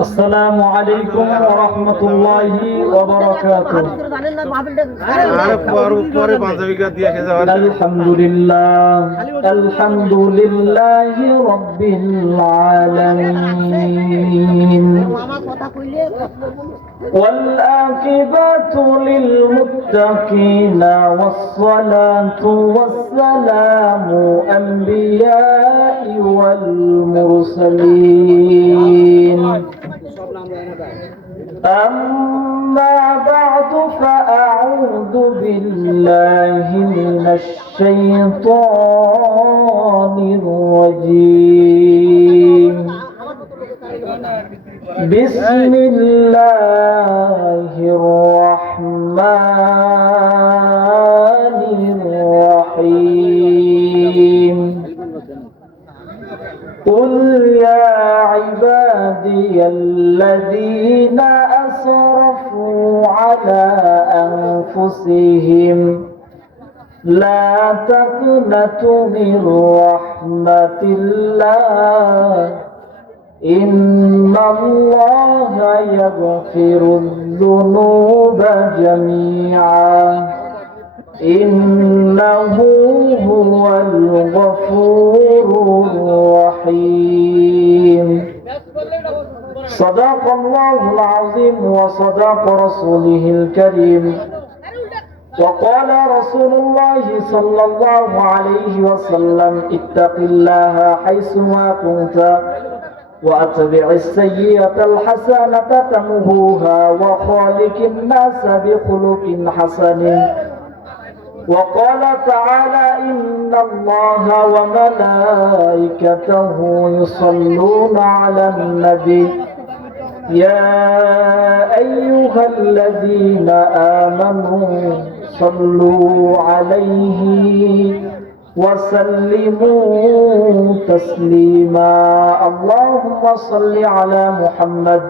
السلام عليكم ورحمة الله وبركاته. الحمد لله رب العالمين والعاقبة للمتقين والصلاة والسلام أنبياء والمرسلين. أما بعد فأعوذ بالله من الشيطان الرجيم. بسم الله الرحمن الرحيم. قل يا عبادي الذين أسرفوا على أنفسهم لا تقنطوا من رحمة الله إن الله يغفر الذنوب جميعا إنه هو الغفور الرحيم. صدق الله العظيم وصدق رسوله الكريم. وقال رسول الله صلى الله عليه وسلم اتق الله حيثما كنت وأتبع السيئة الحسنة تمحوها وخالق الناس بخلق حسن. وقال تعالى إن الله وملائكته يصلون على النبي يا أيها الذين آمنوا صلوا عليه وسلموا تسليما. اللهم صل على محمد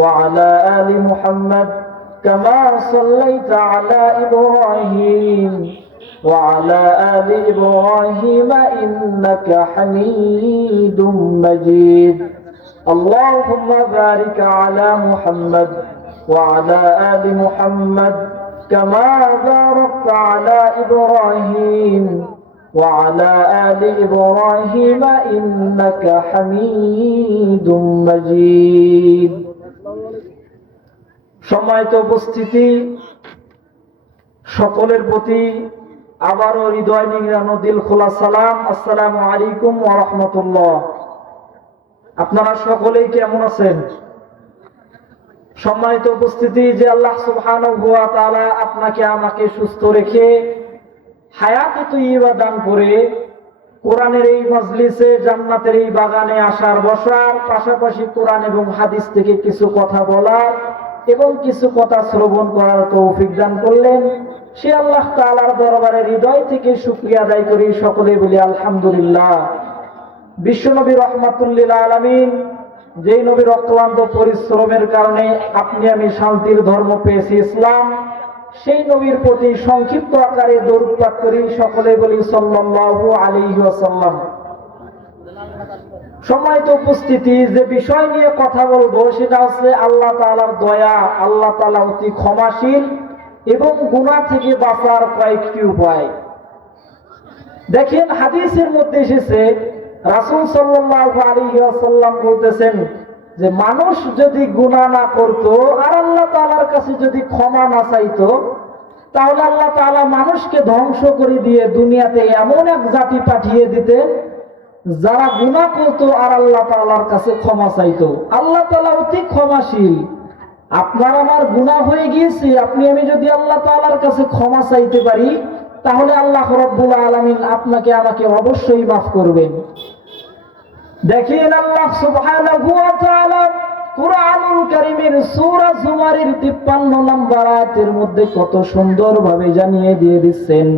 وعلى آل محمد كما صليت على إبراهيم وعلى آل إبراهيم إنك حميد مجيد. اللهم بارك على محمد وعلى آل محمد كما باركت على إبراهيم وعلى آل إبراهيم إنك حميد مجيد. সম্মানিত উপস্থিতি, সকলের প্রতি আবারও হৃদয় নিংড়ানো দিল খোলা সালাম। আসসালামু আলাইকুম ওয়া রাহমাতুল্লাহ। আপনারা সকলেই কেমন আছেন? সম্মানিত উপস্থিতি, যে আল্লাহ সুবহানাহু ওয়া তাআলা আপনাকে আমাকে সুস্থ রেখে হায়াতে তৈয়্যিবা দান করে কোরআনের এই মজলিসে, জান্নাতের এই বাগানে আসার বসার পাশাপাশি কোরআন এবং হাদিস থেকে কিছু কথা বলার এবং কিছু কথা শ্রবণ করার তৌফিক দান করলেন, সে আল্লাহ তাআলার দরবারে হৃদয় থেকে শুকরিয়া আদায় করি। সকলে বলি আলহামদুলিল্লাহ। বিশ্বনবী রাহমাতুল লিল আলামিন, যেই নবীর অক্লান্ত পরিশ্রমের কারণে আপনি আমি শান্তির ধর্ম পেয়েছি ইসলাম, সেই নবীর প্রতি সংক্ষিপ্ত আকারে দরুদ পাঠ করি। সকলে বলি সাল্লাল্লাহু আলাইহি ওয়াসাল্লাম। সম্মানিত উপস্থিতি, যে বিষয় নিয়ে কথা বলবো সেটা হচ্ছে আল্লাহ তাআলার দয়া। আল্লাহ তাআলা অতি ক্ষমাশীল এবং গুনাহ থেকে বাঁচার কয়েকটি উপায়। দেখেন, হাদিসের মধ্যে এসেছে রাসূল সাল্লাল্লাহু আলাইহি ওয়াসাল্লাম বলতেছেন যে মানুষ যদি গুনাহ না করত আর আল্লাহ তাআলার কাছে যদি ক্ষমা না চাইতো, তাহলে আল্লাহ তাআলা মানুষকে ধ্বংস করে দিয়ে দুনিয়াতে এমন এক জাতি পাঠিয়ে দিতেন যারা গুনাহ করত আর আল্লাহ তাআলার কাছে ক্ষমা চাইতো। আল্লাহ তাআলা অতি ক্ষমাশীল। আপনার আমার গুনাহ হয়ে গিয়েছে, আপনি আমি যদি আল্লাহ তাআলার কাছে ক্ষমা চাইতে পারি, তাহলে আল্লাহ রাব্বুল আলামিন আপনাকে আমাকে অবশ্যই মাফ করবেন। দেখেন, আল্লাহ সুবহানাহু ওয়া তাআলা কুরআনুল কারীমের সূরা জুমারের 53 নম্বর আয়াতের মধ্যে কত সুন্দরভাবে জানিয়ে দিয়ে দিচ্ছেন,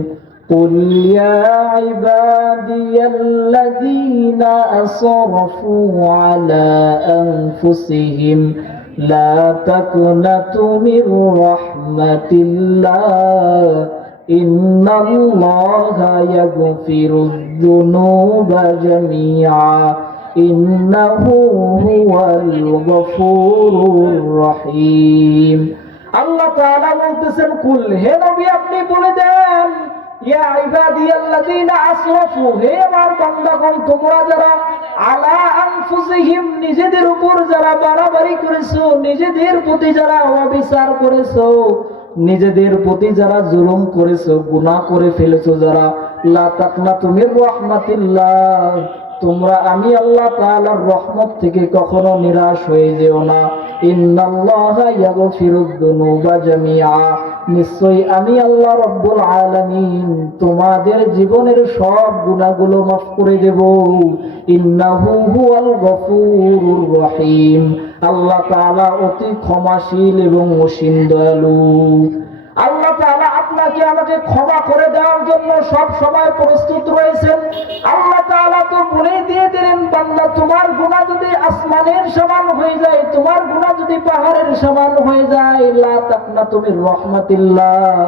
قل يا عبادي الذين أسرفوا على أنفسهم لا تقنطوا من رحمة الله إن الله يغفر الذنوب جميعا ইন্নাহু হুয়াল গফুরুর রহিম। আল্লাহ তাআলা বলতেছেন, কুল, হে নবী আপনি বলে দেন, ইয়া ইবাদিয়াল্লাযীনা আসরাফু, হে আমার বান্দাগণ তোমরা যারা আলা আনফুসিহিম, নিজেদের উপর যারা বাড়াবাড়ি করেছো, নিজেদের প্রতি যারা অবিচার করেছো, নিজেদের প্রতি যারা জুলুম করেছো, গুনাহ করে ফেলেছো যারা, লা তাকনাতু মির রাহমাতিল্লাহ, তোমরা আমি আল্লাহ তাআলার রহমত থেকে কখনো নিরাশ হয়ে যেও না। ইন্নাল্লাহা ইয়াগফিরুদ যুনুবা জামিআ, নিশ্চয়ই আমি আল্লাহ রাব্বুল আলামিন তোমাদের জীবনের সব গুনাহগুলো মাফ করে দেব। ইন্নাহু হুয়াল গফুরুর রহিম, আল্লাহ তাআলা অতি ক্ষমাশীল এবং অসীম দয়ালু। আল্লাহ তাআলা আপনাকে আমাকে ক্ষমা করে দেওয়ার জন্য সব সময় প্রস্তুত রয়েছেন। আল্লাহ তাআলা তো বলে দিয়ে দিলেন, বান্দা তোমার গুনাহ যদি আসমানের সমান হয়ে যায়, তোমার গুনাহ যদি পাহাড়ের সমান হয়ে যায়, লা তাকনাতু মির রাহমাতিল্লাহ,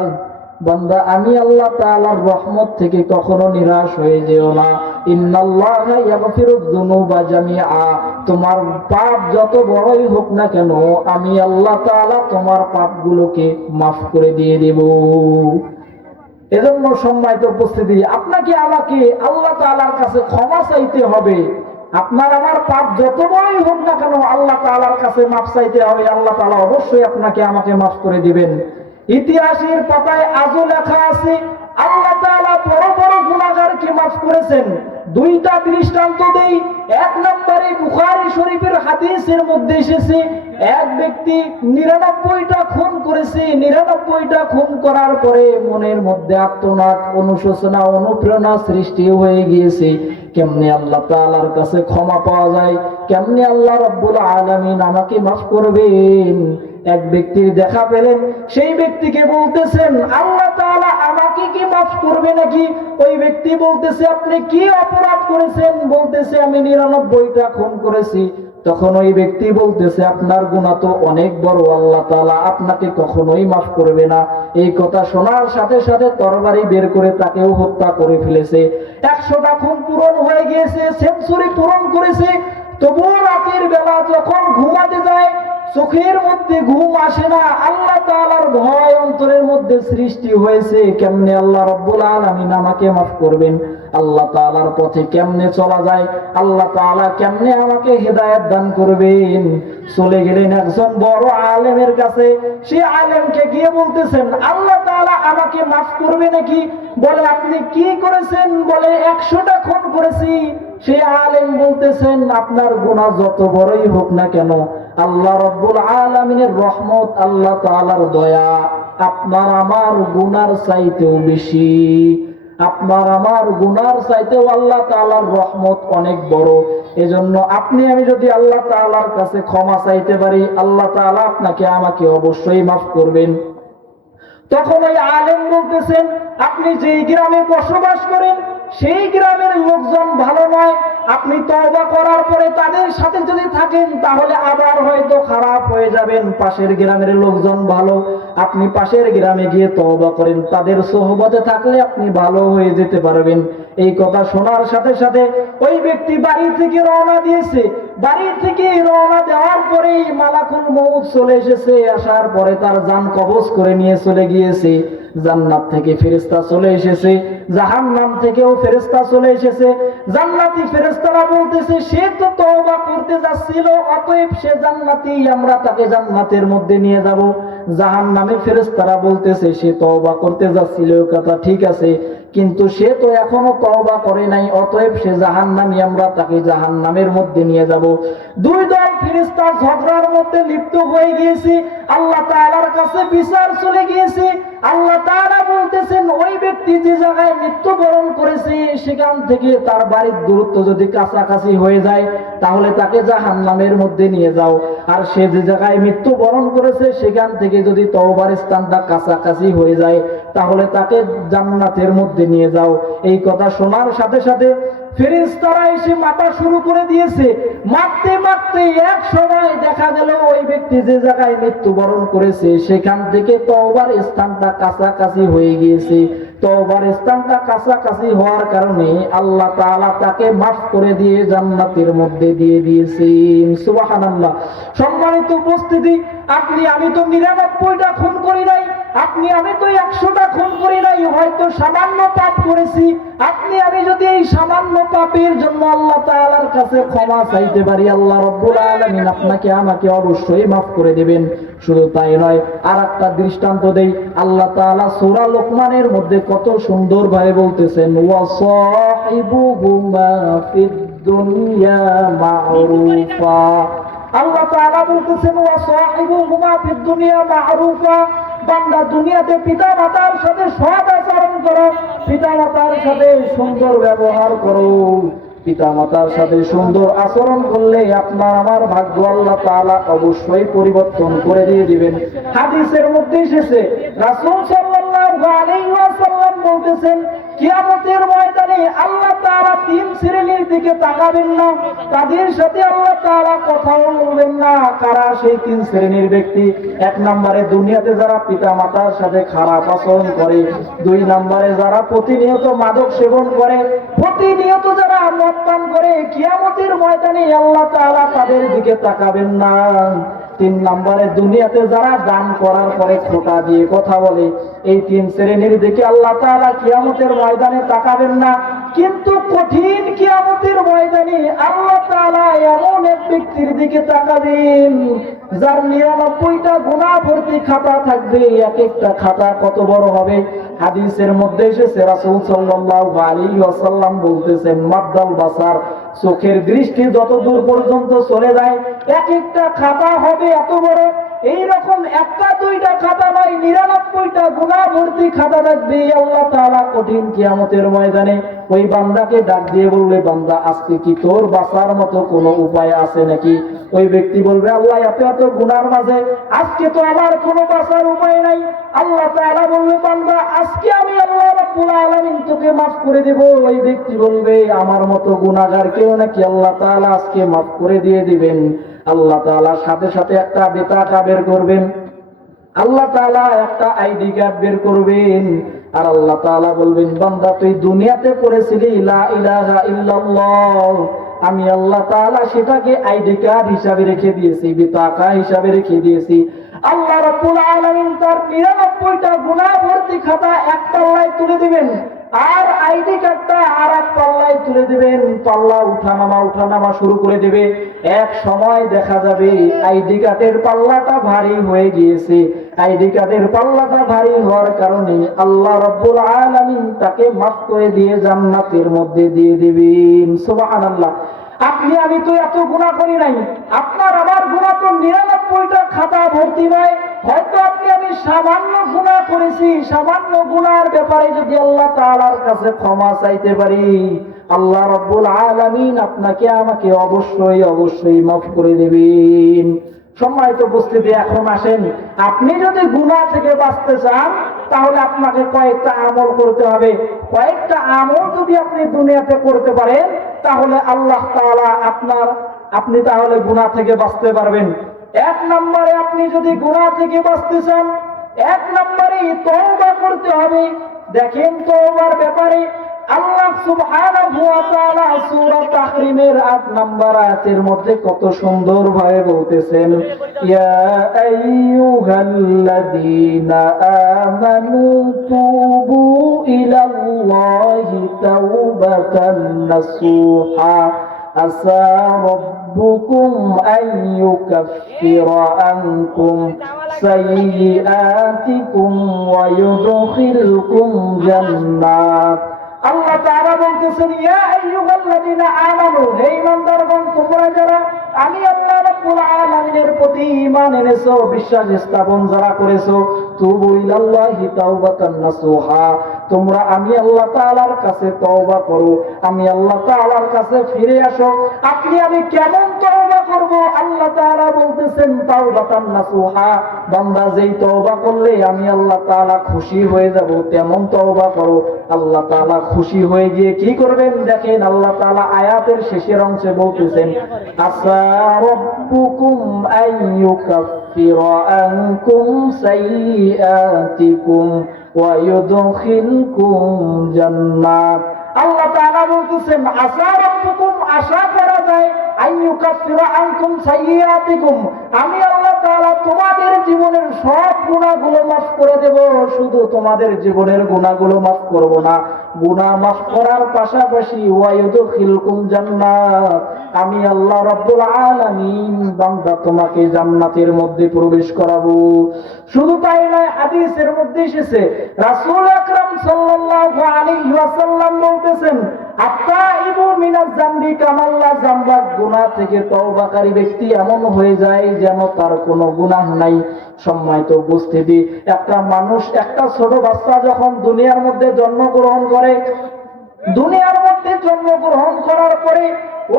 বান্দা আমি আল্লাহ তাআলার রহমত থেকে কখনো নিরাশ হয়ে যেও না। ইন্নাল্লাহা ইয়াগফিরুদ যুনুবা জামিআ, তোমার পাপ যত বড়ই হোক না কেন আমি আল্লাহ তাআলা তোমার পাপগুলোকে মাফ করে দিয়ে দেব। এজন্য সম্মানিত উপস্থিতি, আপনাকে আমাকে আল্লাহ তাআলার কাছে ক্ষমা চাইতে হবে। আপনার আমার পাপ যত বড়ই হোক না কেন আল্লাহ তাআলার কাছে মাফ চাইতে হবে। আল্লাহ তাআলা অবশ্যই আপনাকে আমাকে মাফ করে দিবেন। ইতিহাসের পাতায় আজও লেখা আছে, আল্লাহ তাআলা বড় বড় গুনাহগারকে মাফ করেছেন। দুইটা দৃষ্টান্ত দেই। এক নম্বরে বুখারী শরীফের হাদিসের মধ্যে এসেছে, এক ব্যক্তি 99টা খুন করেছে। 99টা খুন করার পরে মনের মধ্যে আত্মনাদ, অনুশোচনা, অনুপ্রেরণা সৃষ্টি হয়ে গিয়েছে। কেমনে আল্লাহ তাআলার কাছে ক্ষমা পাওয়া যায়, কেমনে আল্লাহ রাব্বুল আলামিন আমাকে মাফ করবেন। এক ব্যক্তির দেখা পেলেন, সেই ব্যক্তিকে বলতেছেন, আল্লাহ তাআলা আমাকে কি মাফ করবে নাকি? ওই ব্যক্তি বলতেছে, আপনি কি অপরাধ করেছেন? বলতেছে, আমি 99টা খুন করেছি। তখন ওই ব্যক্তি বলতেছে, আপনার গুনাহ তো অনেক বড়, আল্লাহ তাআলা আপনাকে কখনোই মাফ করবে না। এই কথা শোনার সাথে সাথে তরবারি বের করে তাকেও হত্যা করে ফেলেছে। 100টা খুন পূরণ হয়ে গিয়েছে, সেঞ্চুরি পূরণ করেছে। তবুও রাতের বেলা যখন ঘুমাতে যায়, চোখের মধ্যে ঘুম আসে না। আল্লাহ তাআলার ভয় অন্তরের মধ্যে সৃষ্টি হয়েছে, কেমনে আল্লাহ রাব্বুল আলামিন আমাকে মাফ করবেন, আল্লাহ তাআলার পথে কেমনে চলা যায়, আল্লাহ তাআলা কেমনে আমাকে হেদায়েত দান করবেন। চলে গেলেন একজন বড় আলেমের কাছে। সে আলেমকে গিয়ে বলতেছেন, আল্লাহ তাআলা আমাকে মাফ করবে নাকি? বলে, আপনি কি করেছেন? বলে, 100টা খুন করেছি। সে আলেম বলতেছেন, আপনার গুনাহ যত বড়ই হোক না কেন আল্লাহ রাব্বুল আলামিনের রহমত, আল্লাহ তাআলার দয়া আপনার আমার গুনার চাইতেও বেশি। আপনার আমার গুনার চাইতেও আল্লাহ তাআলার রহমত অনেক বড়। এজন্য আপনি আমি যদি আল্লাহ তাআলার কাছে ক্ষমা চাইতে পারি, আল্লাহ তাআলা আপনাকে আমাকে অবশ্যই মাফ করবেন। তখন ওই আলেম বলতেছেন, আপনি যেই গ্রামে বসবাস করেন সেই গ্রামের লোকজন ভালো নয়। আপনি তওবা করার পরে তাদের সাথে যদি থাকেন তাহলে আবার হয়তো খারাপ হয়ে যাবেন। পাশের গ্রামের লোকজন ভালো, আপনি পাশের গ্রামে গিয়ে তওবা করেন, তাদের সোহবতে থাকলে আপনি ভালো হয়ে যেতে পারবেন। এই কথা শোনার সাথে সাথে ওই ব্যক্তি বাড়ি থেকে রওনা দিয়েছে। বাড়ি থেকে রওনা দেওয়ার পরেই মালাকুল মউত চলে এসেছে। আসার পরে তার জান কবজ করে নিয়ে চলে গিয়েছে। জান্নাত থেকে ফেরেশতা চলে এসেছে, জাহান্নাম থেকেও ফেরেশতা চলে এসেছে। জান্নাতি ফেরেশতারা বলতেছে, সে তো তওবা করতে যাচ্ছিল, অতএব সে জান্নাতি, আমরা তাকে জান্নাতের মধ্যে নিয়ে যাব। জাহান্নামের ফেরেশতারা বলতেছে, সে তওবা করতে যাচ্ছিল, কথা ঠিক আছে, কিন্তু সে তো এখনো তওবা করে নাই, অতএব সে জাহান্নামী, আমরা তাকে জাহান্নামের মধ্যে নিয়ে যাব। দুই দল ফেরেশতা ঝগড়ার মধ্যে লিপ্ত হয়ে গিয়েছে। আল্লাহ তাআলার কাছে বিচার চলে গিয়েছে। আল্লাহ তাআলা বলতেছেন, ওই ব্যক্তি যে জায়গায় মৃত্যুবরণ করেছে সেখান থেকে তার বাড়ির দূরত্ব যদি কাছাকাছি হয়ে যায় তাহলে তাকে জাহান্নামের মধ্যে নিয়ে যাও। আর সে যে জায়গায় মৃত্যুবরণ করেছে সেখান থেকে যদি তওবার স্থানটা কাছাকাছি হয়ে যায় তাহলে তাকে জান্নাতের মধ্যে নিয়ে যাও। এই কথা শোনার সাথে সাথে ফেরেশতারা এসে মাপা শুরু করে দিয়েছে। মাপতে মাপতে এক সময় দেখা গেল ওই ব্যক্তি যে জায়গায় মৃত্যুবরণ করেছে সেখান থেকে তওবার স্থানটা কাছাকাছি হয়ে গিয়েছে। তওবার স্থানটা কাছাকাছি হওয়ার কারণে আল্লাহ তাআলা তাকে মাফ করে দিয়ে জান্নাতের মধ্যে দিয়ে দিয়েছেন। সুবহানাল্লাহ। সম্মানিত উপস্থিতি, আপনি আমি তো 99টা খুন করি নাই, আপনি আমি তো 100টা খুন করি নাই, হয়তো সামান্য পাপ করেছি। আপনি আমি যদি এই সামান্য পাপের জন্য আল্লাহ তাআলার কাছে ক্ষমা চাইতে পারি, আল্লাহ রাব্বুল আলামিন আপনাকে আমাকে অবশ্যই মাফ করে দিবেন। শুধু তাই নয়, আর একটা দৃষ্টান্ত দেই। আল্লাহ তাআলা সূরা লোকমানের মধ্যে কত সুন্দরভাবে বলতেছেন, ওয়াসাহিবুহুমা ফিদ দুনিয়া মা'রুফা। আল্লাহ তাআলা বলতেছেন, ওয়াসাহিবুহুমা ফিদ দুনিয়া মা'রুফা। বান্দা, দুনিয়াতে পিতা মাতার সাথে সৎ আচরণ করো, পিতা মাতার সাথে সুন্দর ব্যবহার করো। পিতা মাতার সাথে সুন্দর আচরণ করলে আপনার আমার ভাগ্য আল্লাহ তাআলা অবশ্যই পরিবর্তন করে দিয়ে দিবেন। হাদিসের মধ্যে এসেছে, রাসূল সাল্লাল্লাহু আলাইহি ওয়াসাল্লাম বলতেছেন, কিয়ামতের ময়দানে আল্লাহ তাআলা 3 শ্রেণীর দিকে তাকাবেন না, তাদের সাথে আল্লাহ তাআলা কথাও বলবেন না। কারা সেই 3 শ্রেণীর ব্যক্তি? 1 নম্বরে দুনিয়াতে যারা পিতা মাতার সাথে খারাপ আচরণ করে, 2 নম্বরে যারা প্রতিনিয়ত মাদক সেবন করে, প্রতিনিয়ত যারা মদ পান করে, কিয়ামতের ময়দানে আল্লাহ তাআলা তাদের দিকে তাকাবেন না। 3 নম্বরে দুনিয়াতে যারা দান করার পরে খোঁটা দিয়ে কথা বলে, এই 3 শ্রেণীর দিকে আল্লাহ তাআলা কিয়ামতের ময়দানে তাকাবেন না। কিন্তু কঠিন কিয়ামতের ময়দানে আল্লাহ তাআলা এমন এক ব্যক্তির দিকে তাকাবেন যার 99টা গুনাহ ভর্তি খাতা থাকবে। এক একটা খাতা কত বড় হবে? হাদিসের মধ্যে এসেছে, রাসূল সাল্লাল্লাহু আলাইহি ওয়াসাল্লাম বলতেছেন, মাদ্দাল বাসার, চোখের দৃষ্টি যত দূর পর্যন্ত চলে যায় এক একটা খাতা হবে এত বড়। এইরকম 1টা 2টা খাতা নয়, 99টা গুনাহ ভর্তি খাতা থাকবে। আল্লাহ তাআলা কঠিন কিয়ামতের ময়দানে ওই বান্দাকে ডাক দিয়ে বলবে, বান্দা, আজকে কি তোর বাঁচার মতো কোনো উপায় আছে নাকি? ওই ব্যক্তি বলবে, আল্লাহ, এত এত গুনার মাঝে আজকে তো আমার কোনো বাঁচার উপায় নাই। আল্লাহ তাআলা বলবে, বান্দা, আজকে আমি আল্লাহ রাব্বুল আলামিন তোকে মাফ করে দেব। ওই ব্যক্তি বলবে, আমার মতো গুনাহগার কেউ নাকি আল্লাহ তাআলা আজকে মাফ করে দিয়ে দিবেন। আল্লাহ তাআলা সাথে সাথে একটা বেতাকা বের করবেন, আল্লাহ তাআলা একটা আইডি কার্ড বের করবেন, আর আল্লাহ তাআলা বলবেন, বান্দা, তুই দুনিয়াতে পড়েছিলি লা ইলাহা ইল্লাল্লাহ, আমি আল্লাহ তাআলা সেটাকে আইডি কার্ড হিসাবে রেখে দিয়েছি, বেতাকা হিসাবে রেখে দিয়েছি। আল্লাহ রাব্বুল আলামিন তার 99টা গুনাহ ভর্তি খাতা এক পাল্লায় তুলে দিবেন, আর আইডি কার্ডটা আর এক পাল্লায় তুলে দিবেন। পাল্লা উঠানামা শুরু করে দেবে। এক সময় দেখা যাবে আইডি কার্ডের পাল্লাটা ভারী হয়ে গিয়েছে। আইডি কার্ডের পাল্লাটা ভারী হওয়ার কারণে আল্লাহ রাব্বুল আলামিন তাকে মাফ করে দিয়ে জান্নাতের মধ্যে দিয়ে দিবেন। সুবহানাল্লাহ। আপনি আমি তো এত গুনাহ করি নাই, আপনার আমার গুনাহ তো 99টা খাতা ভর্তি নয়। হয়তো আপনি আমি সামান্য গুনাহ করেছি, সামান্য গুনার ব্যাপারে যদি আল্লাহ তাআলার কাছে ক্ষমা চাইতে পারি, আল্লাহ রাব্বুল আলামিন আপনাকে আমাকে অবশ্যই মাফ করে দেবেন। সম্মানিত উপস্থিতি, এখন আসেন, আপনি যদি গুনাহ থেকে বাঁচতে চান তাহলে আপনাকে কয়েকটা আমল করতে হবে। কয়েকটা আমল যদি আপনি দুনিয়াতে করতে পারেন তাহলে আল্লাহ তাআলা আপনি তাহলে গুনাহ থেকে বাঁচতে পারবেন। 1 নম্বরে আপনি যদি গুনাহ থেকে বাঁচতে চান, 1 নম্বরে তওবা করতে হবে। দেখেন, তওবার ব্যাপারে আল্লাহ সুবহানাহু ওয়া তাআলা সূরা তাহরিমের 8 নম্বর আয়াতের মধ্যে কত সুন্দর ভাবে বলতেছেন, ইয়া আইয়ুহাল্লাযীনা আমানু তুবু ইলাল্লাহি তাওবাতান নাসুহা আসা রাব্বুকুম আইয়ুকাফিরা আনকুম সাইয়্যাতিকুম ওয়া ইউদখিলকুম জান্নাত। আল্লাহ তাআলা বলতেছেন, ইয়া আইয়ুহাল্লাযীনা আমানু, হে ঈমানদারগণ, তোমরা যারা আমি আল্লাহ রাব্বুল আলামিনের প্রতি ঈমান এনেছো, বিশ্বাস স্থাপন যারা করেছো, তুবু ইলাল্লাহি তাওবাতান নাসুহা, তোমরা আমি আল্লাহ তাআলার কাছে তওবা করো, আমি আল্লাহ তাআলার কাছে ফিরে আসো। আপনি আমি কেমন তওবা করব? করব। আল্লাহ তাআলা বলতেছেন তাওবাতান নাসুহা, বান্দা যেই তওবা করলে আমি আল্লাহ তাআলা খুশি হয়ে যাব তেমন তওবা করো। আল্লাহ তাআলা খুশি হয়ে গিয়ে কি করবেন দেখেন, আল্লাহ তাআলা আয়াতের শেষের অংশে বলতেছেন আসা রাব্বুকুম আইয়ুকাফিরা আনকুম সাইয়্যাতিকুম ওয়া ইউদখিলকুম জান্নাত। আল্লাহ তাআলা বলতেছেন আসা রাব্বুকুম, আশা করা যায় আইয়ুকাফিরা আনকুম সাইয়্যাতিকুম, আমি আল্লাহ তাআলা তোমাদের জীবনের সব গুনাহগুলো মাফ করে দেব। শুধু তোমাদের জীবনের গুনাহগুলো মাফ করব না, গুনাহ মাফ করার পাশাপাশি ওয়া ইউদখিলকুম জান্নাত, আমি আল্লাহ রাব্বুল আলামিন বান্দা তোমাকে জান্নাতের মধ্যে প্রবেশ করাবো। শুধু তাই নয়, হাদিসের মধ্যে এসেছে রাসূল আকরাম সাল্লাল্লাহু আলাইহি ওয়াসাল্লাম বলতেছেন আত্তাইবু মিনাজ যামবি কামাল্লা যামবা, গুনাহ থেকে তওবাকারী ব্যক্তি এমন হয়ে যায় যেন তার কোনো গুনাহ নাই। সম্মানিত উপস্থিতি, একটা মানুষ, একটা ছোট বাচ্চা যখন দুনিয়ার মধ্যে জন্মগ্রহণ করে, দুনিয়ার মধ্যে জন্মগ্রহণ করার পরে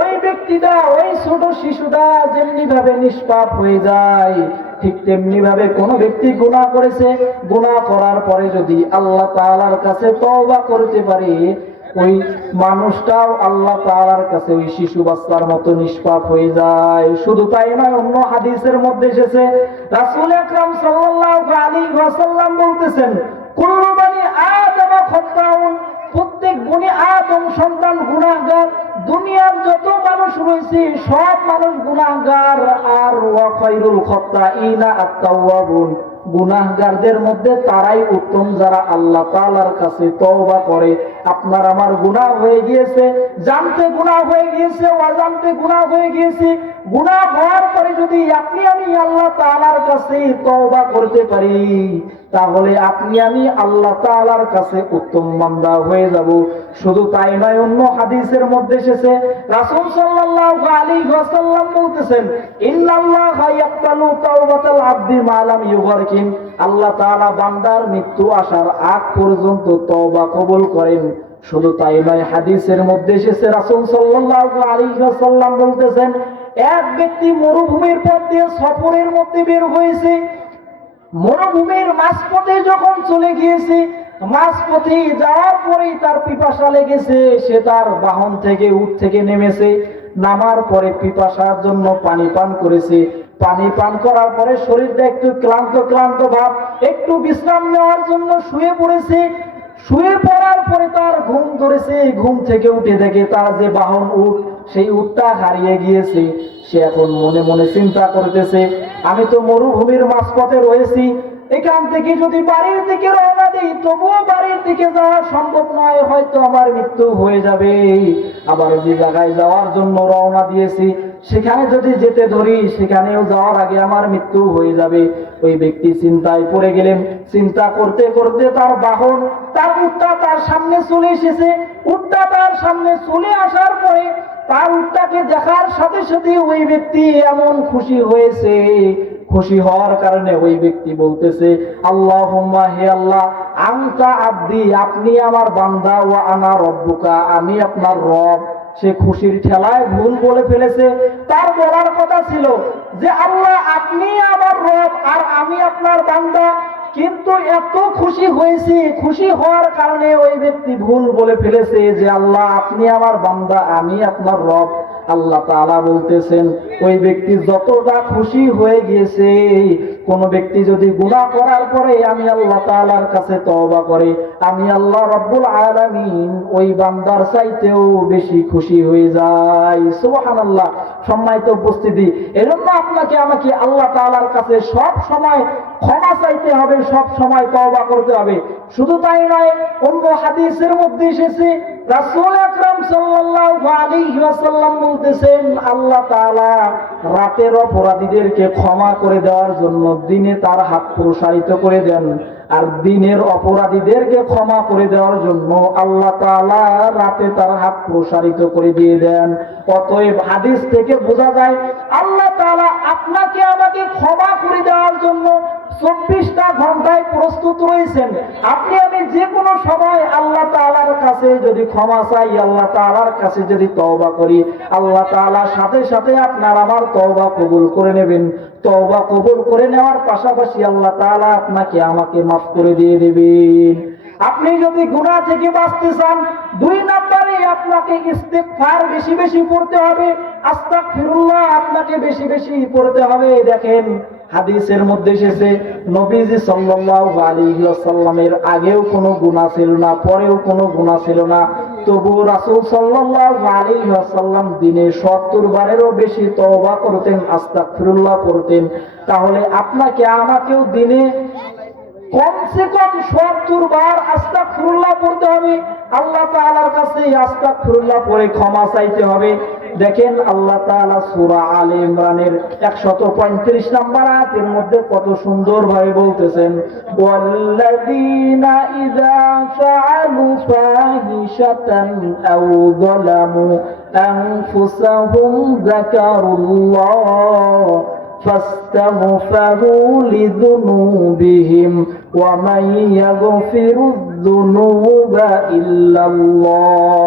ওই ব্যক্তিটা, ওই ছোট শিশুটা যেমনি ভাবে নিষ্পাপ হয়ে যায়, ঠিক তেমনি ভাবে কোন ব্যক্তি গুনাহ করেছে, গুনাহ করার পরে যদি আল্লাহ তাআলার কাছে তওবা করতে পারে, ওই মানুষটাও আল্লাহ তাআলার কাছে ওই শিশু বাচ্চার মতো নিষ্পাপ হয়ে যায়। শুধু তাই নয়, অন্য হাদিসের মধ্যে এসেছে রাসূল আকরাম সাল্লাল্লাহু আলাইহি ওয়াসাল্লাম বলতেছেন কুল্লু বানি আদম খাত্তাউন, প্রত্যেক বনি আদম সন্তান গুনাহগার। দুনিয়ার যত মানুষ রয়েছে সব মানুষ গুনাহগার। আর ওয়া খায়রুল খাত্তাইনা আত-তাওয়াবুন, গুনাহগারদের মধ্যে তারাই উত্তম যারা আল্লাহ তাআলার কাছে তওবা করে। আপনার আমার গুনাহ হয়ে গিয়েছে, জানতে গুনাহ হয়ে গিয়েছে, অজান্তে গুনাহ হয়ে গিয়েছে। গুনাহ হওয়ার পরে যদি আপনি আমি আল্লাহ তাআলার কাছে তওবা করতে পারি, তাহলে আপনি আমি আল্লাহ তাআলার কাছে উত্তম বান্দা হয়ে যাব। শুধু তাই নয়, অন্য হাদিসের মধ্যে এসেছে রাসূল সাল্লাল্লাহু আলাইহি ওয়াসাল্লাম বলতেছেন ইন্নাল্লাহা ইয়াকবালু তাওবাতাল আবদি মা লাম ইউগারকিম, আল্লাহ তাআলা বান্দার মৃত্যু আসার আগ পর্যন্ত তওবা কবুল করেন। শুধু তাই নয়, হাদিসের মধ্যে এসেছে রাসূল সাল্লাল্লাহু আলাইহি ওয়াসাল্লাম বলতেছেন এক ব্যক্তি মরুভূমির পথ দিয়ে সফরের মধ্যে বের হয়েছে, মরুভূমির মাঝপথে যখন চলে গিয়েছে, মাঝপথে যাওয়ার পরেই তার পিপাসা লেগেছে, সে তার বাহন থেকে উট থেকে নেমেছে, নামার পরে পিপাসার জন্য পানি পান করেছে। পানি পান করার পরে শরীরটা একটু ক্লান্ত ক্লান্ত ভাব, একটু বিশ্রাম নেওয়ার জন্য শুয়ে পড়েছে। শুয়ে পড়ার পরে তার ঘুম ধরেছে, ঘুম থেকে উঠে দেখে তার যে বাহন উট, সেই উটটা হারিয়ে গিয়েছে। সে এখন মনে মনে চিন্তা করতেছে আমি তো মরুভূমির মাঝপথে রয়েছি, এখান থেকে যদি বাড়ির দিকে রওনা দিই তবুও বাড়ির দিকে যাওয়া সম্ভব নয়, হয়তো আমার মৃত্যু হয়ে যাবে। আবার যে জায়গায় যাওয়ার জন্য রওনা দিয়েছি সেখানে যদি যেতে ধরি সেখানেও যাওয়ার আগে আমার মৃত্যু হয়ে যাবে। ওই ব্যক্তি চিন্তায় পড়ে গেলেন। চিন্তা করতে করতে তার বাহন, তার উটটা তার সামনে চলে এসেছে। উটটা তার সামনে চলে আসার পরে তার উটটাকে দেখার সাথে সাথে ওই ব্যক্তি এমন খুশি হয়েছে, খুশি হওয়ার কারণে ওই ব্যক্তি বলতেছে আল্লাহুম্মা, হে আল্লাহ, আনতা আব্দি, আপনি আমার বান্দা, ওয়া আনা রব্বুকা, আমি আপনার রব। সে খুশির ঠেলায় ভুল বলে ফেলেছে। তার বলার কথা ছিল যে আল্লাহ আপনি আমার রব আর আমি আপনার বান্দা, কিন্তু এত খুশি হয়েছি, খুশি হওয়ার কারণে ওই ব্যক্তি ভুল বলে ফেলেছে যে আল্লাহ আপনি আমার বান্দা, আমি আপনার রব। আল্লাহ তাআলা বলতেছেন ওই ব্যক্তি যতটা খুশি হয়ে গিয়েছে, কোন ব্যক্তি যদি গুনাহ করার পরে আমি আল্লাহ তাআলার কাছে তওবা করে, আমি আল্লাহ রাব্বুল আলামিন ওই বান্দার চাইতেও বেশি খুশি হয়ে যাই। সুবহানাল্লাহ। সম্মানিত উপস্থিতি, এজন্য আপনাকে আমাকে আল্লাহ তাআলার কাছে সব সময় ক্ষমা চাইতে হবে, সব সময় তওবা করতে হবে। শুধু তাই নয়, অন্য হাদিসের মধ্যে এসেছে রাসূল আকরাম সাল্লাল্লাহু আলাইহি ওয়াসাল্লাম বলতেছেন আল্লাহ তাআলা রাতের অপরাধীদেরকে ক্ষমা করে দেওয়ার জন্য দিনে তার হাত প্রসারিত করে দেন, আর দিনের অপরাধীদেরকে ক্ষমা করে দেওয়ার জন্য আল্লাহ তাআলা রাতে তার হাত প্রসারিত করে দিয়ে দেন। অতএব হাদিস থেকে বোঝা যায় আল্লাহ তাআলা আপনাকে আমাকে ক্ষমা করে দেওয়ার জন্য 24টা ঘন্টায় প্রস্তুত রয়েছেন। আপনি আমি যে কোনো সময় আল্লাহ তাআলার কাছে যদি ক্ষমা চাই, আল্লাহ তাআলার কাছে যদি তওবা করি, আল্লাহ তাআলা সাথে সাথে আপনার আমার তওবা কবুল করে নেবেন। তওবা কবুল করে নেওয়ার পাশাপাশি আল্লাহ তাআলা আপনাকে আমাকে মাফ করে দিয়ে দেবেন। আপনি যদি গুনাহ থেকে বাঁচতে চান, 2 নম্বরে আপনাকে ইস্তেগফার বেশি বেশি পড়তে হবে, আস্তাগফিরুল্লাহ আপনাকে বেশি বেশি পড়তে হবে। দেখেন হাদিসের মধ্যে এসেছে নবীজি সাল্লাল্লাহু আলাইহি ওয়াসাল্লামের আগেও কোনো গুনাহ ছিল না, পরেও কোনো গুনাহ ছিল না, তবু রাসূল সাল্লাল্লাহু আলাইহি ওয়াসাল্লাম দিনে 70 বারেরও বেশি তওবা করতেন, আস্তাগফিরুল্লাহ পড়তেন। তাহলে আপনাকে আমাকেও দিনে কমসে কম 70 বার আস্তাগফিরুল্লাহ পড়তে হবে, আল্লাহ তাআলার কাছে আস্তাগফিরুল্লাহ পড়ে ক্ষমা চাইতে হবে। দেখেন আল্লাহ তাআলা সূরা আলে ইমরানের 135 নম্বর আয়াতের মধ্যে কত সুন্দরভাবে বলতেছেন, ওয়াল্লাযীনা ইযা ফাআলু ফাহিশাতান আও যালামু আনফুসাহুম যাকারুল্লাহ فاستغفروا لذنوبهم ومن يغفر الذنوب إلا الله।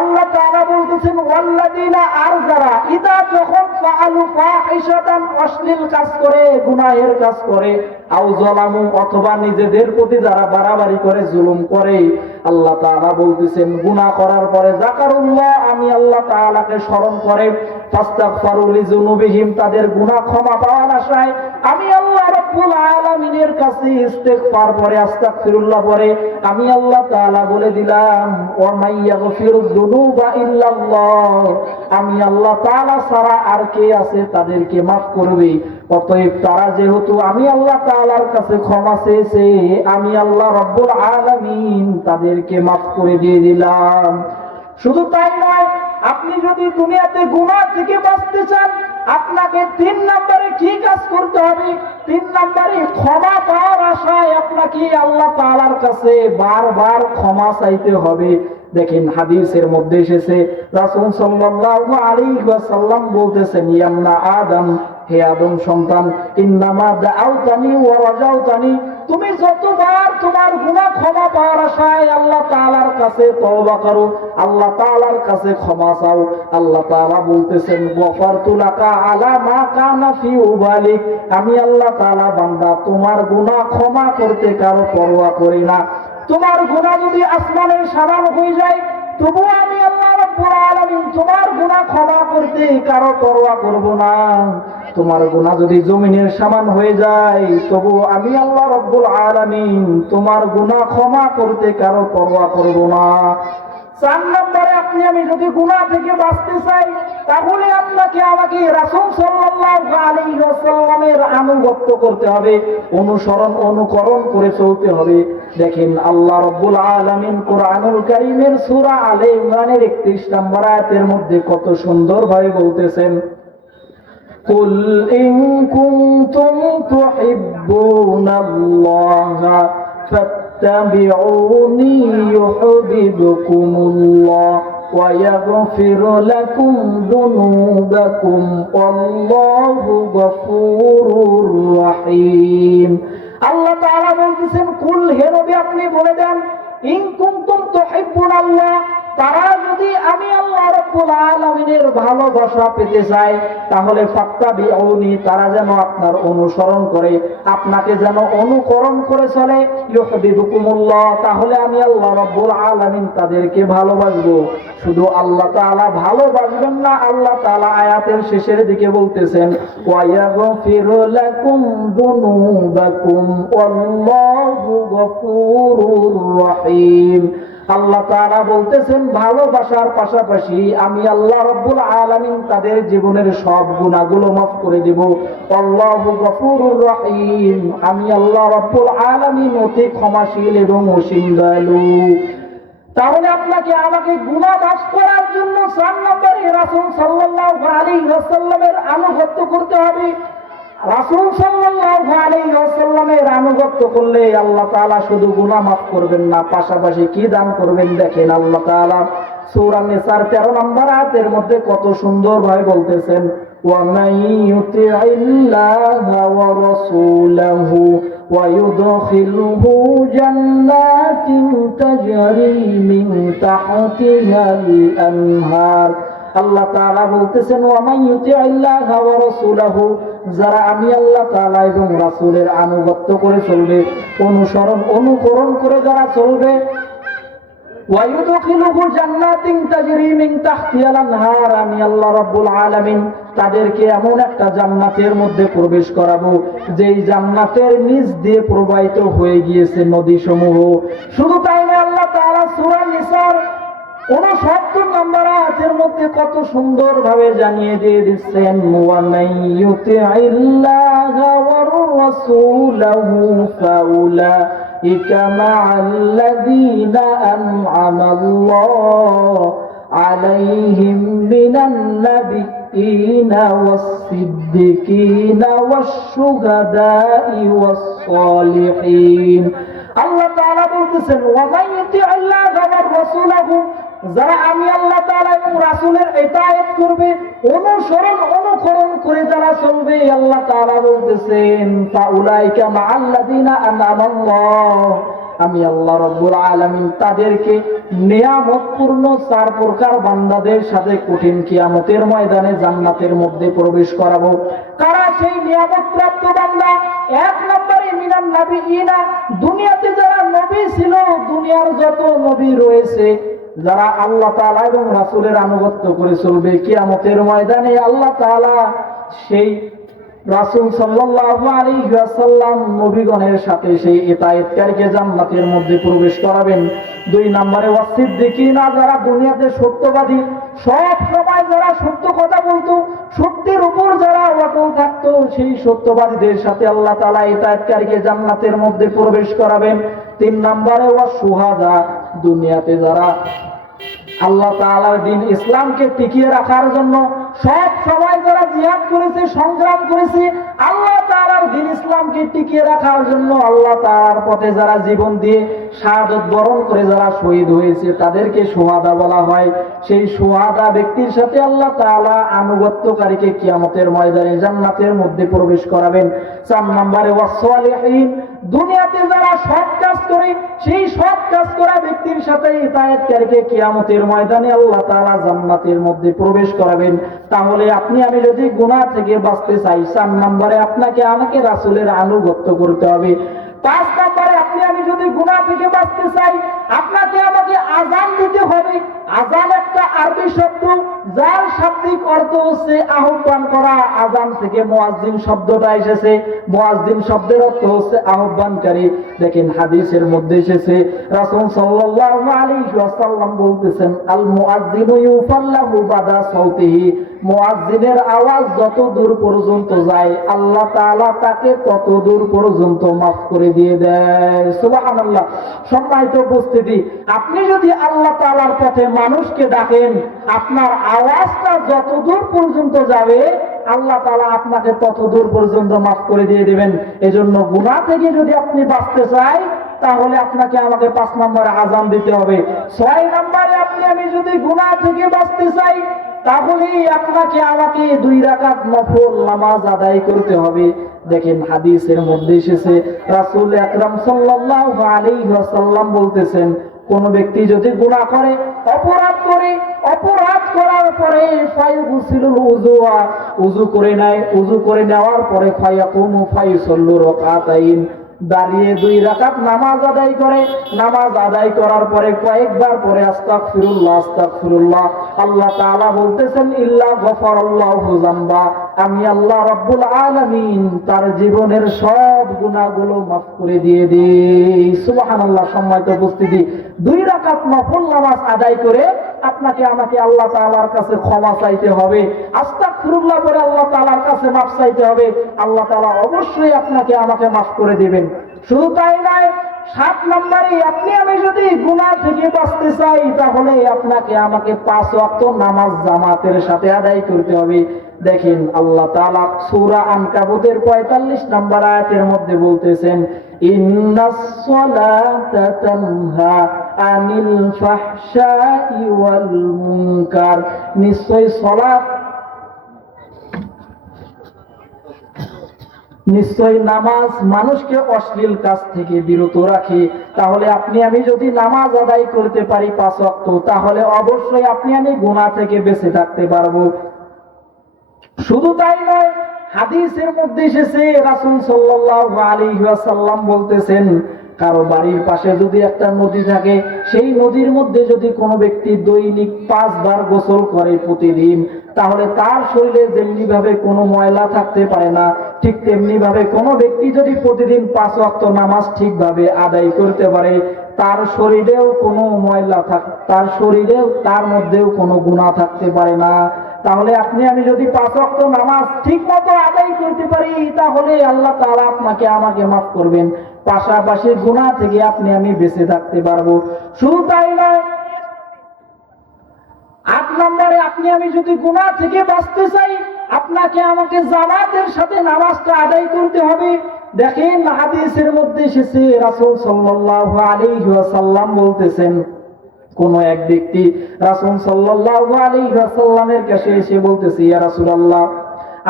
আল্লাহ তাআলা বলতেছেন ওয়াল্লাযীনা আর যারা ইদা যখন ফাআলু ফাহিশাতান অশ্লীল কাজ করে, গুনাহের কাজ করে, আও যালামু অথবা নিজেদের প্রতি যারা বাড়াবাড়ি করে, জুলুম করে, আল্লাহ তাআলা বলতেছেন গুনাহ করার পরে যাকারুল্লাহ আমি আল্লাহ তাআলাকে স্মরণ করে, ফাস্তাগফারু লিযুনুবিহিম তাদের গুনাহ ক্ষমা পাওয়ার আশায় আমি আল্লাহ রাব্বুল আলামিনের কাছে ইস্তেগফার পরে, আস্তাগফিরুল্লাহ পরে আমি আল্লাহ তাআলা বলে দিলাম ওয়া মাইয়াগফিরুয যুনুবা ইল্লাল্লাহ আমি আল্লাহ তাআলা ছাড়া আর কে আছে তাদেরকে মাফ করবে। অতএব তারা যেহেতু আমি আল্লাহ তাআলার কাছে ক্ষমা চেয়েছে, আমি আল্লাহ রাব্বুল আলামিন তাদেরকে মাফ করে দিয়ে দিলাম। শুধু তাই নয়, আপনি যদি দুনিয়াতে গুনাহ থেকে বাঁচতে চান, আপনাকে 3 নম্বরে কি কাজ করতে হবে? 3 নম্বরে ক্ষমা পাওয়ার আশায় আপনাকে আল্লাহ তাআলার কাছে বারবার ক্ষমা চাইতে হবে। দেখেন হাদিসের মধ্যে এসেছে রাসূল সাল্লাল্লাহু আলাইহি ওয়াসাল্লাম বলতেছেন, ইয়ামনা আদম, হে আদম সন্তান, ইন্নামা দাআউতানি ওয়া রাজাউতানি, তুমি যতবার তোমার গুনাহ ক্ষমা পাওয়ার আশায় আল্লাহ তাআলার কাছে তওবা করো, আল্লাহ তাআলার কাছে ক্ষমা চাও, আল্লাহ তাআলা বলতেছেন গফারতু লাকা আলা মা কানা ফি উবালিক, আমি আল্লাহ তাআলা বান্দা তোমার গুনাহ ক্ষমা করতে কারো পরোয়া করি না। তোমার গুনাহ যদি আসমানের সমান হয়ে যায়, তবু আমি আল্লাহ রাব্বুল আলামিন তোমার গুনাহ ক্ষমা করতে কারো পরোয়া করব না। তোমার গুনাহ যদি জমিনের সমান হয়ে যায়, তবু আমি আল্লাহ রাব্বুল আলামিন তোমার গুনাহ ক্ষমা করতে কারো পরোয়া করব না। 4 নম্বরে আপনি আমি যদি গুনাহ থেকে বাঁচতে চাই, তাহলে আপনাকে আমাকে রাসূল সাল্লাল্লাহু আলাইহি ওয়াসাল্লামের আনুগত্য করতে হবে, অনুকরণ করে চলতে হবে। দেখেন আল্লাহ রাব্বুল আলামিন কোরআনুল কারীমের সূরা আলে ইমরানের 31 নম্বর আয়াতের মধ্যে কত সুন্দরভাবে বলতেছেন, কুল ইন কুনতুম তুহিব্বুনাল্লাহা ফাত্তাবিউনি ইউহিব্বুকুমুল্লাহ ওয়া ইয়াগফির লাকুম যুনুবাকুম ওয়াল্লাহু গফুরুর রহিম। আল্লাহ তাআলা বলতেছেন, কুল হে নবী আপনি বলে দেন, ইন কুনতুম তুহিব্বুনাল্লাহ, তারা যদি আমি আল্লাহ রাব্বুল আলামিনের ভালোবাসা পেতে চায়, তাহলে ফাত্তাবিউনি তারা যেন আপনার অনুসরণ করে, আপনাকে যেন অনুকরণ করে চলে, ইউহিব্বুকুমুল্লাহ তাহলে আমি আল্লাহ রাব্বুল আলামিন তাদেরকে ভালোবাসবো। শুধু আল্লাহ তাআলা ভালোবাসবেন না, আল্লাহ তাআলা আয়াতের শেষের দিকে বলতেছেন ওয়া ইয়াগফিরু লাকুম যুনুবাকুম ওয়াল্লাহু গফুরুর রহিম। আল্লাহ তাআলা বলতেছেন ভালোবাসার পাশাপাশি আমি আল্লাহ রাব্বুল আলামিন তাদের জীবনের সব গুনাহগুলো মাফ করে দেব। আল্লাহু গফুরুর রহিম, আমি আল্লাহ রাব্বুল আলামিন অতি ক্ষমাশীল এবং অসীম দয়ালু। তাহলে আপনাকে আমাকে গুনাহ মাফ করার জন্য 4 নম্বরে রাসূল সাল্লাল্লাহু আলাইহি ওয়াসাল্লামের আনুগত্য করতে হবে। রাসূল সাল্লাল্লাহু আলাইহি ওয়াসাল্লামের আনুগত্য করলে আল্লাহ তাআলা শুধু গুনাহ মাফ করবেন না, পাশাপাশি কি দান করবেন? দেখেন আল্লাহ তাআলা সূরা নিসার 13 নম্বর আয়াতের মধ্যে কত সুন্দরভাবে বলতেছেন, ومن يطع الله ورسوله ويدخله جنات تجري من تحتها الأنهار আল্লাহ তাআলা বলতেছেন ওয়ামান ইউতিইল্লাহ ওয়া রাসূলাহু যারা আমি আল্লাহ তাআলা এবং রাসূলের আনুগত্য করে চলবে অনুকরণ করে যারা চলবে ওয়ায়ুদখিলুহু জান্নাতিন তাজরি মিন তাহতিহাল আনহার আমি আল্লাহ রাব্বুল আলামিন তাদেরকে এমন একটা জান্নাতের মধ্যে প্রবেশ করাবো যেই জান্নাতের নিচ দিয়ে প্রবাহিত হয়ে গিয়েছে নদীসমূহ। শুধু তাই না, আল্লাহ তাআলা সূরা নিসার 69 নম্বর আয়াতের মধ্যে কত সুন্দর ভাবে জানিয়ে দিয়ে দিচ্ছেন ওয়া মান ইউতিইল্লাহা ওয়ার রাসূলাহু ফাউলাইকা মা'আল্লাযীনা আন'আমাল্লাহু আলাইহিম মিনান নাবিয়্যিনা ওয়াস-সিদ্দিকিনা ওয়াশ-শুহাদা'i ওয়াস-সালিহিন। আল্লাহ তাআলা বলতেছেন ওয়া মান ইউতিইল্লাহা ওয়ার রাসূলাহু যারা আমি আল্লাহ তাআলা এবং রাসূলের ইতাআত করবে, অনুকরণ করে যারা চলবে, আল্লাহ তাআলা বলতেছেন ফাউলাইকা মা'আল্লাযীনা আন'আমাল্লাহ আমি আল্লাহ রাব্বুল আলামিন তাদেরকে নিয়ামতপূর্ণ 4 প্রকার বান্দাদের সাথে কঠিন কিয়ামতের ময়দানে জান্নাতের মধ্যে প্রবেশ করাবো। কারা সেই নিয়ামত প্রাপ্ত বান্দা? 1 নম্বরে মিনান নাবিয়িনা, দুনিয়াতে যারা নবী ছিল, দুনিয়ার যত নবী রয়েছে, যারা আল্লাহ তাআলা এবং রাসূলের আনুগত্য করে চলবে, কিয়ামতের ময়দানে আল্লাহ তাআলা সেই রাসূল সাল্লাল্লাহু আলাইহি ওয়াসাল্লাম নবীগণের সাথে সেই ইতাআতকারীকে জান্নাতের মধ্যে প্রবেশ করাবেন। 2 নম্বরে ওয়াস-সিদ্দিকিনা, যারা দুনিয়াতে সত্যবাদী, সব সময় যারা সত্য কথা বলতো, সত্যের উপর যারা অটল থাকতো, সেই সত্যবাদীদের সাথে আল্লাহ তাআলা ইতাআতকারীকে জান্নাতের মধ্যে প্রবেশ করাবেন। 3 নম্বরে ওয়াস-শুহাদা, দুনিয়াতে যারা আল্লাহ তাআলার দ্বীন ইসলামকে টিকিয়ে রাখার জন্য সব সময় যারা জিহাদ করেছে, সংগ্রাম করেছে, আল্লাহ তাআলার দ্বীন ইসলামকে টিকিয়ে রাখার জন্য আল্লাহ তাআলার পথে যারা জীবন দিয়ে শাহাদাত বরণ করে যারা শহীদ হয়েছে, তাদেরকে শুহাদা বলা হয়। সেই শুহাদা ব্যক্তির সাথে আল্লাহ তাআলা আনুগত্যকারীকে কিয়ামতের ময়দানে জান্নাতের মধ্যে প্রবেশ করাবেন। 4 নম্বরে ওয়াস-সালিহিন, দুনিয়াতে যারা সৎ কাজ করে, সেই সৎ কাজ করা ব্যক্তির সাথে ইতাআতকারীকে কিয়ামতের ময়দানে আল্লাহ তাআলা জান্নাতের মধ্যে প্রবেশ করাবেন। তাহলে আপনি আমি যদি গুনাহ থেকে বাঁচতে চাই, 4 নম্বরে আপনাকে আমাকে রাসূলের আনুগত্য করতে হবে। 5 নম্বরে আপনি আমি যদি গুনাহ থেকে বাঁচতে চাই, আপনাকে আমাকে আযান দিতে হবে। আযান একটা আরবি শব্দ, যার শাব্দিক অর্থ হচ্ছে আহ্বান করা। আযান থেকে মুয়াজ্জিন শব্দটা এসেছে। মুয়াজ্জিন শব্দের অর্থ হচ্ছে আহ্বানকারী। দেখেন হাদিসের মধ্যে এসেছে, রাসূল সাল্লাল্লাহু আলাইহি ওয়াসাল্লাম বলতেছেন আল মুয়াজ্জিনু ইউফাল্লাহু বাদা সাউতিহি, মুয়াজ্জিনের আওয়াজ যত দূর পর্যন্ত যায়, আল্লাহ তাআলা তাকে তত দূর পর্যন্ত মাফ করে দিয়ে দেয়। সুবহানাল্লাহ। সম্মানিত উপস্থিতি, আপনি যদি আল্লাহ তাআলার পথে মানুষকে ডাকেন, আপনার আওয়াজটা যত দূর পর্যন্ত যাবে, আল্লাহ তাআলা আপনাকে তত দূর পর্যন্ত মাফ করে দিয়ে দিবেন। এজন্য গুনাহ থেকে যদি আপনি বাঁচতে চাই, তাহলে আপনাকে আমাকে 5 নম্বরে আযান দিতে হবে। 6 নম্বরে আপনি আমি যদি গুনাহ থেকে বাঁচতে চাই, তাহলে আপনাকে আমাকে 2 রাকাত নফল নামাজ আদায় করতে হবে। দেখেন হাদিসের মধ্যে এসেছে, রাসূল আকরাম সাল্লাল্লাহু আলাইহি ওয়াসাল্লাম বলতেছেন, কোন ব্যক্তি যদি গুনাহ করে, অপরাধ করার পরে ফায়গুসিলুল উযুয়া, উযু করে নেয়, উযু করে নেওয়ার পরে ফায়াকুমু ফায়ুসাল্লু রাকাতাইন, দাঁড়িয়ে 2 রাকাত নামাজ আদায় করে। নামাজ আদায় করার পরে কয়েকবার পরে আস্তাগফিরুল্লাহ আস্তাগফিরুল্লাহ, আল্লাহ তাআলা বলতেছেন ইল্লা গফারাল্লাহু যামবা, আমি আল্লাহ রাব্বুল আলামিন তার জীবনের সব গুনাহগুলো মাফ করে দিয়ে দেই। সুবহানাল্লাহ। সম্মানিত উপস্থিতি, 2 রাকাত নফল নামাজ আদায় করে আপনাকে আমাকে আল্লাহ তাআলার কাছে ক্ষমা চাইতে হবে, আস্তাগফিরুল্লাহ বলে আল্লাহ তাআলার কাছে মাফ চাইতে হবে। আল্লাহ তাআলা অবশ্যই আপনাকে আমাকে মাফ করে দিবেন। শুধু তাই নয়, 7 নম্বরে আপনি আমি যদি গুনাহ থেকে বাঁচতে চাই, তাহলে আপনাকে আমাকে 5 ওয়াক্ত নামাজ জামাতের সাথে আদায় করতে হবে। দেখেন আল্লাহ তাআলা সূরা আনকাবুতের 45 নম্বর আয়াতের মধ্যে বলতেছেন, ইন্নাস সালাতা তানহা আনিল ফাহশাই ওয়াল মুনকার, নিশ্চয়ই সালাত নিশ্চয়ই নামাজ মানুষকে অশ্লীল কাজ থেকে বিরত রাখে। তাহলে আপনি আমি যদি নামাজ আদায় করতে পারি 5 ওয়াক্ত, তাহলে অবশ্যই আপনি আমি গুনাহ থেকে বেঁচে থাকতে পারবো। শুধু তাই নয়, হাদিসের মধ্যে এসেছে রাসূল সাল্লাল্লাহু আলাইহি ওয়াসাল্লাম বলতেছেন, কারো বাড়ির পাশে যদি একটা নদী থাকে, সেই নদীর মধ্যে যদি কোনো ব্যক্তি দৈনিক 5 বার গোসল করে প্রতিদিন, তাহলে তার শরীরে যেমনি ভাবে কোনো ময়লা থাকতে পারে না, ঠিক তেমনি ভাবে কোনো ব্যক্তি যদি প্রতিদিন 5 ওয়াক্ত নামাজ ঠিকভাবে আদায় করতে পারে, তার শরীরেও কোনো ময়লা তার মধ্যেও কোনো গুনাহ থাকতে পারে না। তাহলে আপনি আমি যদি 5 ওয়াক্ত নামাজ ঠিক মতো আদায় করতে পারি, তাহলে আল্লাহ তাআলা আপনাকে আমাকে মাফ করবেন, পাশাপাশি গুনাহ থেকে আপনি আমি বেঁচে থাকতে পারবো। শুধু তাই নয়, 8 নম্বরে আপনি আমি যদি গুনাহ থেকে বাঁচতে চাই, আপনাকে আমাকে জামাতের সাথে নামাজটা আদায় করতে হবে। দেখেন হাদিসের মধ্যে এসেছে রাসূল সাল্লাল্লাহু আলাইহি ওয়াসাল্লাম বলতেছেন, কোন এক ব্যক্তি রাসূল সাল্লাল্লাহু আলাইহি ওয়াসাল্লামের কাছে এসে বলতেছে, ইয়া রাসূলুল্লাহ,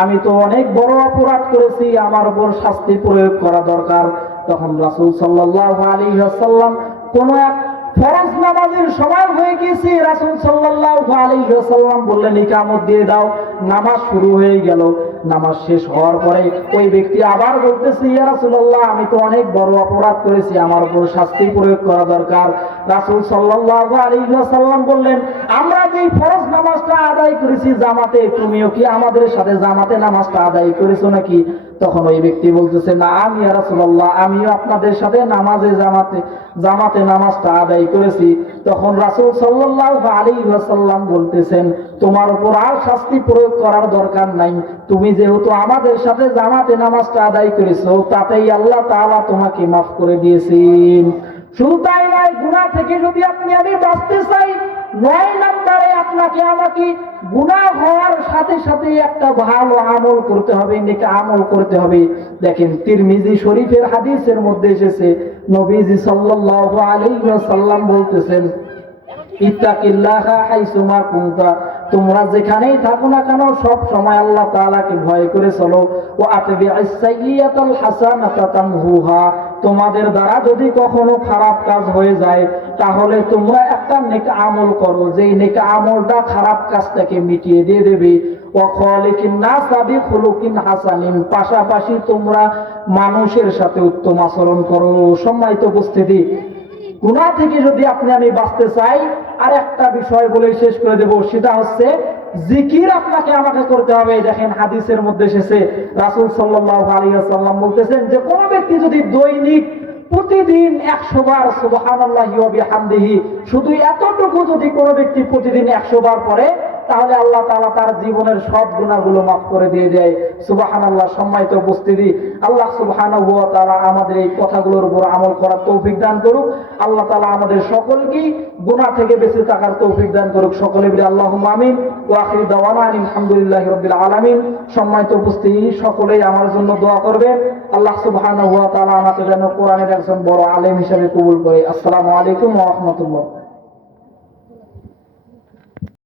আমি তো অনেক বড় অপরাধ করেছি, আমার উপর শাস্তি প্রয়োগ করা দরকার। তখন রাসূল সাল্লাল্লাহু আলাইহি ওয়াসাল্লাম কোন এক ফরজ নামাজের সময় হয়ে গেছে, রাসূল সাল্লাল্লাহু আলাইহি ওয়াসাল্লাম বললেন, ইকামত দিয়ে দাও। নামাজ শুরু হয়ে গেল। নামাজ শেষ হওয়ার পরে ওই ব্যক্তি আবার বলতেছে, ইয়া রাসূলুল্লাহ, আমি তো অনেক বড় অপরাধ করেছি, আমার উপর শাস্তি প্রয়োগ করা দরকার। রাসূল সাল্লাল্লাহু আলাইহি ওয়াসাল্লাম বললেন, আমরা যে ফরজ নামাজটা আদায় করেছি জামাতে, তুমিও কি আমাদের সাথে জামাতে নামাজটা আদায় করেছো নাকি? তখন ওই ব্যক্তি বলতেছে, না, আমি ইয়া রাসূলুল্লাহ, আমিও আপনাদের সাথে জামাতে নামাজটা আদায় করেছি। তখন রাসূল সাল্লাল্লাহু আলাইহি ওয়াসাল্লাম বলতেছেন, তোমার উপর আর শাস্তি প্রয়োগ করার দরকার নাই, তুমি যেহেতু আমাদের সাথে জামাতে নামাজটা আদায় করেছো, তাতেই আল্লাহ তাআলা তোমাকে মাফ করে দিয়েছেন। শুধু তাই নয়, গুনাহ থেকে যদি আপনি আমি বাঁচতে চাই, 9 নম্বরে আপনাকে আমাকে গুনাহ হওয়ার সাথে সাথে একটা ভালো আমল করতে হবে, নেক আমল করতে হবে। দেখেন তিরমিজি শরীফের হাদিসের মধ্যে এসেছে, নবীজি সাল্লাল্লাহু আলাইহি ওয়াসাল্লাম বলতেছেন, ইত্তাকিল্লাহা হাইসুমা কুনতা, তোমরা যেখানেই থাকো না কেন সব সময় আল্লাহ তাআলাকে ভয় করে চলো। ও আতবি'আস সাইয়্যাতাল হাসানাতা তামহুহা, তোমাদের দ্বারা যদি কখনো খারাপ কাজ হয়ে যায়, তাহলে তোমরা একটা নেক আমল করো, যেই নেক আমলটা খারাপ কাজটাকে মিটিয়ে দিয়ে দেবে। ওয়া খালিকিন নাসা বিখুলুকিন হাসানিন, পাশাপাশি তোমরা মানুষের সাথে উত্তম আচরণ করো। সম্মানিত উপস্থিতি, গুনাহ থেকে যদি আপনি আমি বাঁচতে চাই, আর একটা বিষয় বলে শেষ করে দেব, সেটা হচ্ছে জিকির আপনাকে আমাকে করতে হবে। দেখেন হাদিসের মধ্যে এসেছে, রাসূল সাল্লাল্লাহু আলাইহি ওয়াসাল্লাম বলতেছেন যে কোন ব্যক্তি যদি দৈনিক প্রতিদিন 100 বার সুবহানাল্লাহি ওয়া বিহামদিহি, শুধু এতটুকু যদি কোনো ব্যক্তি প্রতিদিন 100 বার পড়ে, তাহলে আল্লাহ তাআলা তার জীবনের সব গুনাহগুলো মাফ করে দিয়ে দেয়। সুবহানাল্লাহ। সম্মানিত উপস্থিতি, আল্লাহ সুবহানাহু ওয়া তাআলা আমাদের এই কথাগুলোর উপর আমল করার তৌফিক দান করুক। আল্লাহ তাআলা আমাদের সকলকে গুনাহ থেকে বেঁচে থাকার তৌফিক দান করুক। সকলে বলি আল্লাহুম্মা আমিন। ওয়া আখিরু দাওয়ানা আলহামদুলিল্লাহি রাব্বিল আলামিন। সম্মানিত উপস্থিতি, সকলেই আমার জন্য দোয়া করবেন, আল্লাহ সুবহানাহু ওয়া তাআলা আমাকে যেন কোরআনের একজন বড় আলেম হিসেবে কবুল করে। আসসালামু আলাইকুম ওয়া রাহমাতুল্লাহ।